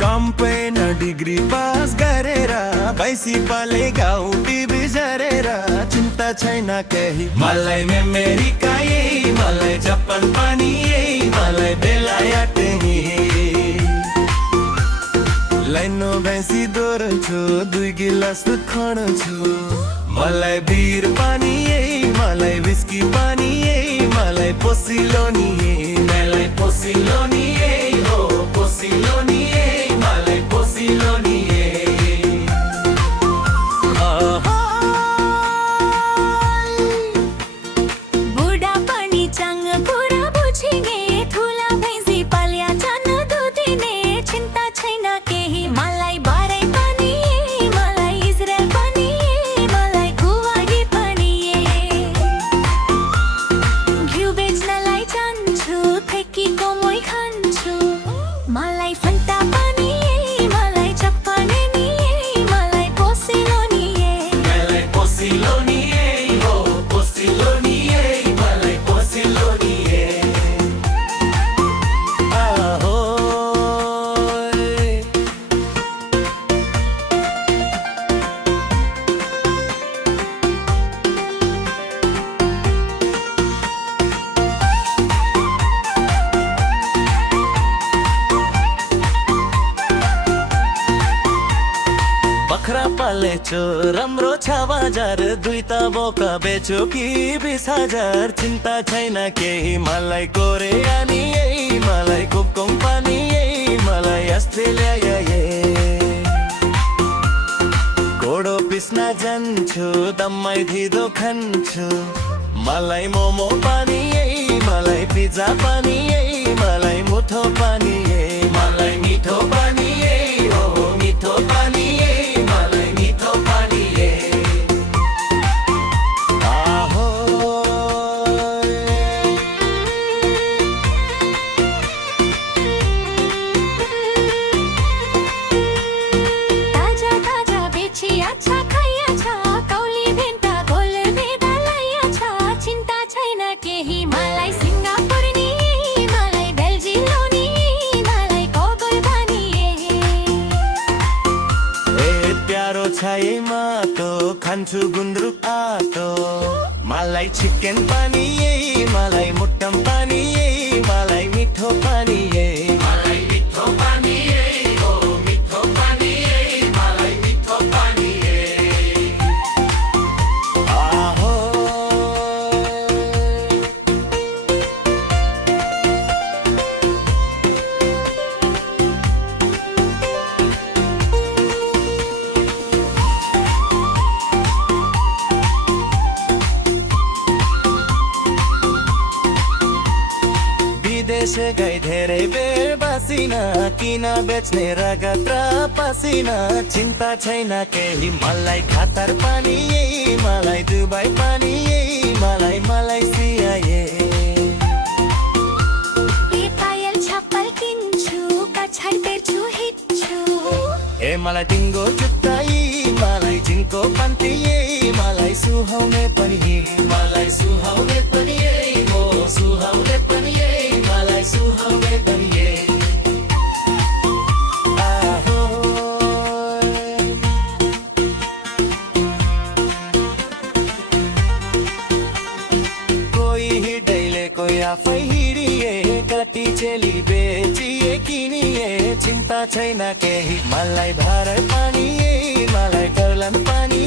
campaign degree pass गरेर भैँसी पाले गाउटी बिझरेर चिन्ता छैन केही मलाई अमेरिका यही मलाई जापान पनि यही मलाई बेलायत लाइनो भैँसी दोहोऱ्याउँछु 2 गिलास दुध खान्छु मलाई बियर पानी यही मलाई विस्की पानी यही मलाई पोसिलो नि मलाई पोसिलो नि हो पोसिलो नि मलाई पोसिलो नि बुढा पनि चाङ कुरा बुझिने ठुला भैँसी पाल्या छन् दुधिने चिन्ता छैन केही मलाई बारै पनि मलाई इजरायल पनि मलाई गुवाडी पनि घिउ बेच्नलाई जान्छु ठेकीको मै खान्छु मलाई फन्टा पनि मलाई चप्पने नि मलाई पोसिलो नि मलाई पोसिलो नि हो पोसिलो नि मलाई पोसिलो नि बखरा पालेछु राम्रो छ बजार 2 त बोका बेच्यो कि 20,000 चिन्ता छैन केही मलाई कोरिया नि मलाई कुक कम्पनी मलाई अस्ट्रेलिया घोडो पिस्न जान्छु दम्मै धिदो खान्छु मलाई मोमो पानी मलाई पिज्जा पानी मलाई मुठो पानी मलाई मिठो पानी हो मिठो पानी मलाई मिठो पानी ताजा ताजा बेची अच्छा खाइया छ कौली भेन्टा गोल भेदा लाइया छ चिन्ता छैन केही मलाई सिङ्गापुर नि मलाई बेल्जियम नि मलाई कोगल पानी प्यारो छ माटो खान्छु गुन्द्रुक आटो मलाई चिकन पानी मलाई मुट्टम पानी मलाई मिठो पानी मलाई मिठो पानी हो मिठो पानी मलाई मिठो पानी विदेश गई धेरै बेर बसिन किन बेच्ने रगत र पसिना चिन्ता छैन केही मलाई खातर पानी मलाई दुबई पानी मलाई मलेसिया पायल छप्पल किन्छु कछाड बेर्छु हिट्छु मलाई तिङ्गो जुत्ता मलाई जिनको पन्ती मलाई सुहाउने पनि मलाई सुहाउने पनि हो सुहाउने पनि मलाई सुहाउने पनि कोही हिँड्दैले कोही आफै हिँडिए कति चेली बेचिए किनिए चिन्ता छैन केही मलाई भारत पानी मलाई टर्लन पानी